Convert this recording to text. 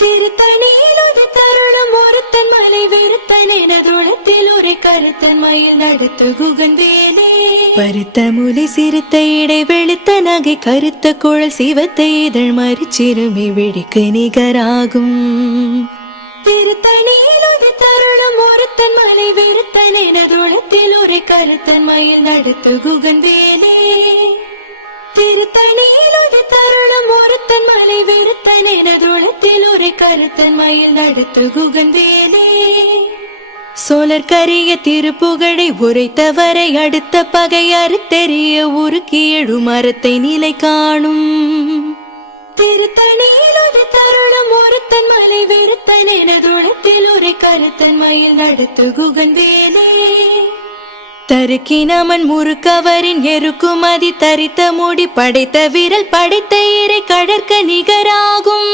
திருத்தணியிலொரு தருணம் ஒருத்தன் மலை வெறுத்தன் எனதுளத்தில் ஒரு கருத்தன் மயில் நடத்த குகன் வேலே பருத்த முலை சிறுத்த இடை வெளுத்த நகை கருத்த குழல் சிவத்த இதழ் மறிச்சிறுமி விழிக்கு நிகராகும். திருத்தணியிலொரு தருணம் ஒருத்தன் மலை வெறுத்தன் எனதுளத்தில் ஒரு கருத்தன் மயில் நடத்த குகன் வேலே திருத்தணியிலொரு தருணம் ஒருத்தன் மலை வெறுத்தன் எனதுளத்தில் ஒரு கருத்தன் மயில் நடத்த குகன் வேலே சோழர் கரிய திருப்புகழை உரைத்தவரை அடுத்த பகை அறுத்தெறிய உருக்கி எழு மரத்தை நிலை காணும். திருத்தணியிலொரு தருணம் ஒருத்தன் மலை வெறுத்தன் எனதுளத்தில் ஒரு கருத்தன் மயில் நடத்த குகன் வேலே தருக்கினமன் முறுக்கவரின் எருக்குமதி தரித்த மூடி படைத்த விரல் படைத்த இறை கடற்க நிகராகும்.